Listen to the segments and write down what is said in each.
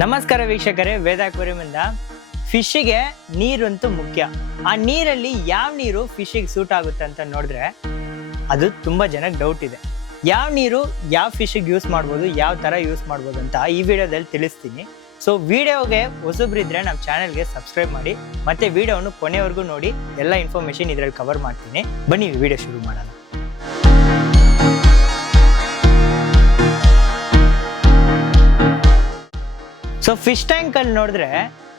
ನಮಸ್ಕಾರ ವೀಕ್ಷಕರೇ, ವೇದ ಅಕ್ವೇರಿಯಂನಿಂದ. ಫಿಶ್ಗೆ ನೀರಂತೂ ಮುಖ್ಯ. ಆ ನೀರಲ್ಲಿ ಯಾವ ನೀರು ಫಿಶ್ಗೆ ಸೂಟ್ ಆಗುತ್ತೆ ಅಂತ ನೋಡಿದ್ರೆ ಅದು ತುಂಬಾ ಜನಕ್ಕೆ ಡೌಟ್ ಇದೆ. ಯಾವ ನೀರು ಯಾವ ಫಿಶ್ಗೆ ಯೂಸ್ ಮಾಡ್ಬೋದು, ಯಾವ ತರ ಯೂಸ್ ಮಾಡ್ಬೋದು ಅಂತ ಈ ವಿಡಿಯೋದಲ್ಲಿ ತಿಳಿಸ್ತೀನಿ. ಸೊ ವಿಡಿಯೋಗೆ ಹೊಸಬ್ರಿದ್ರೆ ನಮ್ಮ ಚಾನೆಲ್ಗೆ ಸಬ್ಸ್ಕ್ರೈಬ್ ಮಾಡಿ, ಮತ್ತೆ ವಿಡಿಯೋವನ್ನು ಕೊನೆವರೆಗೂ ನೋಡಿ. ಎಲ್ಲ ಇನ್ಫಾರ್ಮೇಶನ್ ಇದರಲ್ಲಿ ಕವರ್ ಮಾಡ್ತೀನಿ. ಬನ್ನಿ ವಿಡಿಯೋ ಶುರು ಮಾಡೋಣ. ಸೊ ಫಿಶ್ ಟ್ಯಾಂಕ್ ಅಲ್ಲಿ ನೋಡಿದ್ರೆ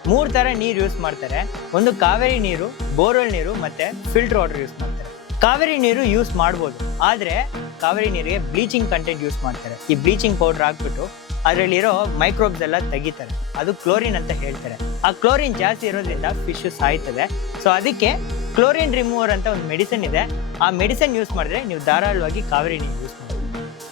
3 ತರ ನೀರು ಯೂಸ್ ಮಾಡ್ತಾರೆ. ಒಂದು ಕಾವೇರಿ ನೀರು, ಬೋರ್ವೆಲ್ ನೀರು ಮತ್ತೆ ಫಿಲ್ಟರ್ ವಾಟರ್ ಯೂಸ್ ಮಾಡ್ತಾರೆ. ಕಾವೇರಿ ನೀರು ಯೂಸ್ ಮಾಡ್ಬೋದು, ಆದ್ರೆ ಕಾವೇರಿ ನೀರಿಗೆ ಬ್ಲೀಚಿಂಗ್ ಕಂಟೆಂಟ್ ಯೂಸ್ ಮಾಡ್ತಾರೆ. ಈ ಬ್ಲೀಚಿಂಗ್ ಪೌಡರ್ ಹಾಕ್ಬಿಟ್ಟು ಅದರಲ್ಲಿರೋ ಮೈಕ್ರೋಬ್ಸ್ ಎಲ್ಲ ತೆಗಿತಾರೆ. ಅದು ಕ್ಲೋರಿನ್ ಅಂತ ಹೇಳ್ತಾರೆ. ಆ ಕ್ಲೋರಿನ್ ಜಾಸ್ತಿ ಇರೋದ್ರಿಂದ ಫಿಶ್ ಸಾಯ್ತದೆ. ಸೊ ಅದಕ್ಕೆ ಕ್ಲೋರಿನ್ ರಿಮೂವರ್ ಅಂತ ಒಂದು ಮೆಡಿಸಿನ್ ಇದೆ. ಆ ಮೆಡಿಸಿನ್ ಯೂಸ್ ಮಾಡಿದ್ರೆ ನೀವು ಧಾರಾಳವಾಗಿ ಕಾವೇರಿ ನೀರು ಯೂಸ್ ಮಾಡ್ಬೋದು.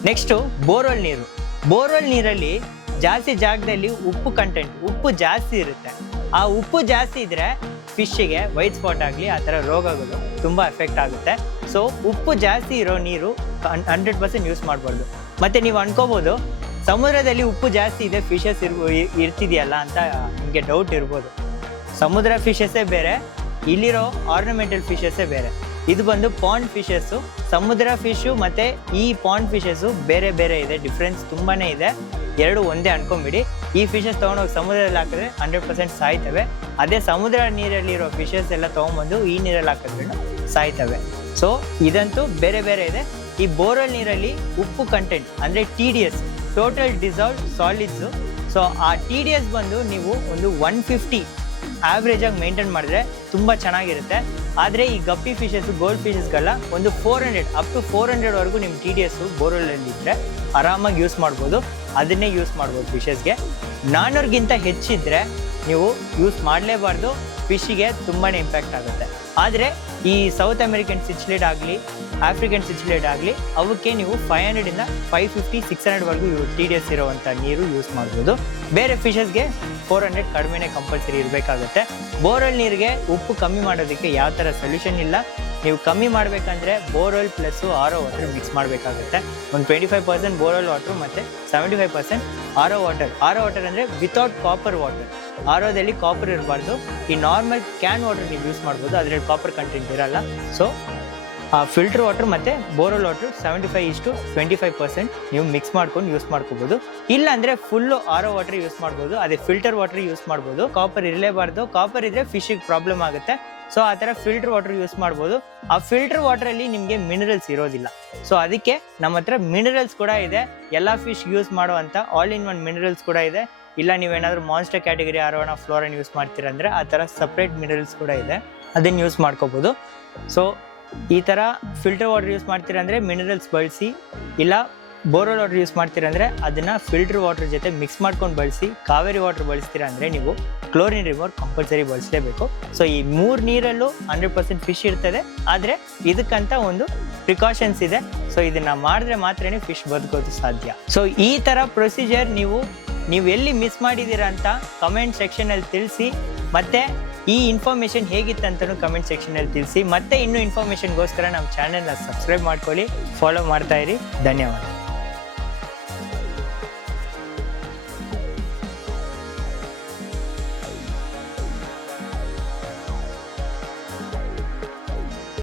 ನೆಕ್ಸ್ಟು ಬೋರ್ವೆಲ್ ನೀರು. ಬೋರ್ವೆಲ್ ನೀರಲ್ಲಿ ಜಾಸ್ತಿ ಜಾಗದಲ್ಲಿ ಉಪ್ಪು ಜಾಸ್ತಿ ಇರುತ್ತೆ. ಆ ಉಪ್ಪು ಜಾಸ್ತಿ ಇದ್ರೆ ಫಿಶ್ಗೆ ವೈಟ್ ಸ್ಪಾಟ್ ಆಗಲಿ ಆ ಥರ ರೋಗಗಳು ತುಂಬ ಎಫೆಕ್ಟ್ ಆಗುತ್ತೆ. ಸೊ ಉಪ್ಪು ಜಾಸ್ತಿ ಇರೋ ನೀರು 100% ಯೂಸ್ ಮಾಡಬಾರ್ದು. ಮತ್ತು ನೀವು ಅನ್ಕೋಬೋದು ಸಮುದ್ರದಲ್ಲಿ ಉಪ್ಪು ಜಾಸ್ತಿ ಇದೆ, ಫಿಶಸ್ ಇರ್ತಿದೆಯಲ್ಲ ಅಂತ ನಿಮಗೆ ಡೌಟ್ ಇರ್ಬೋದು. ಸಮುದ್ರ ಫಿಶಸ್ಸೇ ಬೇರೆ, ಇಲ್ಲಿರೋ ಆರ್ನಮೆಂಟಲ್ ಫಿಶಸ್ಸೇ ಬೇರೆ. ಇದು ಬಂದು ಪಾಂಡ್ ಫಿಶಸ್ಸು. ಸಮುದ್ರ ಫಿಶು ಮತ್ತು ಈ ಪಾಂಡ್ ಫಿಶಸ್ಸು ಬೇರೆ ಬೇರೆ ಇದೆ, ಡಿಫ್ರೆನ್ಸ್ ತುಂಬಾ ಇದೆ. ಎರಡು ಒಂದೇ ಅನ್ಕೊಂಬಿಡಿ. ಈ ಫಿಶಸ್ ತೊಗೊಂಡೋಗಿ ಸಮುದ್ರದಲ್ಲಿ ಹಾಕಿದ್ರೆ 100% ಸಾಯ್ತವೆ. ಅದೇ ಸಮುದ್ರ ನೀರಲ್ಲಿರೋ ಫಿಶಸ್ ಎಲ್ಲ ತೊಗೊಂಬಂದು ಈ ನೀರಲ್ಲಿ ಹಾಕಿದ್ರೆ ಸಾಯ್ತವೆ. ಸೊ ಇದಂತೂ ಬೇರೆ ಬೇರೆ ಇದೆ. ಈ ಬೋರ್ವೆಲ್ ನೀರಲ್ಲಿ ಉಪ್ಪು ಕಂಟೆಂಟ್ ಅಂದರೆ TDS, ಟೋಟಲ್ ಡಿಸಾಲ್ವ್ಡ್ ಸಾಲಿಡ್ಸು. ಸೊ ಆ TDS ಬಂದು ನೀವು ಒಂದು 150 ಆವ್ರೇಜಾಗಿ ಮೇಂಟೈನ್ ಮಾಡಿದ್ರೆ ತುಂಬ ಚೆನ್ನಾಗಿರುತ್ತೆ. ಆದರೆ ಈ ಗಪ್ಪಿ ಫಿಶಸ್ಸು, ಗೋಲ್ಡ್ ಫಿಶಸ್ಗೆಲ್ಲ ಒಂದು 400 ಅಪ್ ಟು 400ವರೆಗೂ ನಿಮ್ಮ TDS ಬೋರ್ವೆಲಲ್ಲಿ ಇದ್ದರೆ ಆರಾಮಾಗಿ ಯೂಸ್ ಮಾಡ್ಬೋದು. ಅದನ್ನೇ ಯೂಸ್ ಮಾಡ್ಬೋದು ಫಿಶಸ್ಗೆ. 400ಗಿಂತ ಹೆಚ್ಚಿದ್ರೆ ನೀವು ಯೂಸ್ ಮಾಡಲೇಬಾರ್ದು, ಫಿಶ್ಗೆ ತುಂಬಾ ಇಂಪ್ಯಾಕ್ಟ್ ಆಗುತ್ತೆ. ಆದರೆ ಈ ಸೌತ್ ಅಮೆರಿಕನ್ ಸಿಚ್ಲೇಟ್ ಆಗಲಿ, ಆಫ್ರಿಕನ್ ಸಿಚ್ಲೇಟ್ ಆಗಲಿ, ಅವಕ್ಕೆ ನೀವು 500ಇಂದ 550, 600ವರೆಗೂ TDS ಇರುವಂಥ ನೀರು ಯೂಸ್ ಮಾಡ್ಬೋದು. ಬೇರೆ ಫಿಶಸ್ಗೆ 400 ಕಡಿಮೆನೇ ಕಂಪಲ್ಸರಿ ಇರಬೇಕಾಗುತ್ತೆ. ಬೋರ್ವೆಲ್ ನೀರಿಗೆ ಉಪ್ಪು ಕಮ್ಮಿ ಮಾಡೋದಕ್ಕೆ ಯಾವ ಥರ ಸೊಲ್ಯೂಷನ್ ಇಲ್ಲ. ನೀವು ಕಮ್ಮಿ ಮಾಡಬೇಕಂದ್ರೆ borewell plus RO water mix ಮಾಡಬೇಕಾಗುತ್ತೆ. ಒಂದು 25% ಬೋರ್ವೆಲ್ ವಾಟ್ರು ಮತ್ತು 75% RO ವಾಟರ್. RO ವಾಟರ್ ಅಂದರೆ ವಿತೌಟ್ ಕಾಪರ್ ವಾಟರ್. ROದಲ್ಲಿ ಕಾಪರ್ ಇರಬಾರ್ದು. ಈ ನಾರ್ಮಲ್ ಕ್ಯಾನ್ ವಾಟರ್ ನೀವು ಯೂಸ್ ಮಾಡ್ಬೋದು, ಅದರಲ್ಲಿ ಕಾಪರ್ ಕಂಟೆಂಟ್ ಇರಲ್ಲ. ಸೊ ಆ ಫಿಲ್ಟರ್ ವಾಟರ್ ಮತ್ತು ಬೋರ್ವೆಲ್ ವಾಟರ್ 75:25% ನೀವು ಮಿಕ್ಸ್ ಮಾಡ್ಕೊಂಡು ಯೂಸ್ ಮಾಡ್ಕೋಬೋದು. ಇಲ್ಲಾಂದರೆ ಫುಲ್ಲು RO ವಾಟರ್ ಯೂಸ್ ಮಾಡ್ಬೋದು. ಅದೇ ಫಿಲ್ಟರ್ ವಾಟರ್ ಯೂಸ್ ಮಾಡ್ಬೋದು. ಕಾಪರ್ ಇರಲೇಬಾರ್ದು. ಕಾಪರ್ ಇದ್ದರೆ ಫಿಶಿಗೆ ಪ್ರಾಬ್ಲಮ್ ಆಗುತ್ತೆ. ಸೊ ಆ ಥರ ಫಿಲ್ಟರ್ ವಾಟರ್ ಯೂಸ್ ಮಾಡ್ಬೋದು. ಆ ಫಿಲ್ಟರ್ ವಾಟರಲ್ಲಿ ನಿಮಗೆ ಮಿನರಲ್ಸ್ ಇರೋದಿಲ್ಲ. ಸೊ ಅದಕ್ಕೆ ನಮ್ಮ ಹತ್ರ ಮಿನರಲ್ಸ್ ಕೂಡ ಇದೆ. ಎಲ್ಲ ಫಿಶ್ ಯೂಸ್ ಮಾಡುವಂಥ ಆಲ್ ಇನ್ ಒನ್ ಮಿನರಲ್ಸ್ ಕೂಡ ಇದೆ. ಇಲ್ಲ ನೀವೇನಾದರೂ ಮಾನ್ಸ್ಟರ್ ಕ್ಯಾಟಗರಿ ಅರೋವಾನ ಫ್ಲೋರನ್ ಯೂಸ್ ಮಾಡ್ತೀರಂದರೆ ಆ ಥರ ಸಪ್ರೇಟ್ ಮಿನರಲ್ಸ್ ಕೂಡ ಇದೆ, ಅದನ್ನು ಯೂಸ್ ಮಾಡ್ಕೋಬೋದು. ಸೊ ಈ ಥರ ಫಿಲ್ಟರ್ ವಾಟರ್ ಯೂಸ್ ಮಾಡ್ತೀರಂದರೆ ಮಿನರಲ್ಸ್ ಬಳಸಿ, ಇಲ್ಲ ಬೋರ್ವೆಲ್ ವಾಟರ್ ಯೂಸ್ ಮಾಡ್ತೀರಂದರೆ ಅದನ್ನು ಫಿಲ್ಟರ್ ವಾಟರ್ ಜೊತೆ ಮಿಕ್ಸ್ ಮಾಡ್ಕೊಂಡು ಬಳಸಿ. ಕಾವೇರಿ ವಾಟರ್ ಬಳಸ್ತೀರಾ ಅಂದರೆ ನೀವು ಕ್ಲೋರಿನ್ ರಿಮೂವರ್ ಕಂಪಲ್ಸರಿ ಬಳಸಲೇಬೇಕು. ಸೊ ಈ 3 ನೀರಲ್ಲೂ 100% ಫಿಶ್ ಇರ್ತದೆ, ಆದರೆ ಇದಕ್ಕಂತ ಒಂದು ಪ್ರಿಕಾಷನ್ಸ್ ಇದೆ. ಸೊ ಇದನ್ನು ಮಾಡಿದ್ರೆ ಮಾತ್ರನೇ ಫಿಶ್ ಬದುಕೋದು ಸಾಧ್ಯ. ಸೊ ಈ ಥರ ಪ್ರೊಸೀಜರ್ ನೀವು ಎಲ್ಲಿ ಮಿಸ್ ಮಾಡಿದ್ದೀರಾ ಅಂತ ಕಮೆಂಟ್ ಸೆಕ್ಷನಲ್ಲಿ ತಿಳಿಸಿ. ಮತ್ತು ಈ ಇನ್ಫಾರ್ಮೇಷನ್ ಹೇಗಿತ್ತಂತಲೂ ಕಮೆಂಟ್ ಸೆಕ್ಷನಲ್ಲಿ ತಿಳಿಸಿ. ಮತ್ತೆ ಇನ್ನೂ ಇನ್ಫಾರ್ಮೇಷನ್ಗೋಸ್ಕರ ನಮ್ಮ ಚಾನೆಲ್ನ ಸಬ್ಸ್ಕ್ರೈಬ್ ಮಾಡ್ಕೊಳ್ಳಿ, ಫಾಲೋ ಮಾಡ್ತಾಯಿರಿ. ಧನ್ಯವಾದ.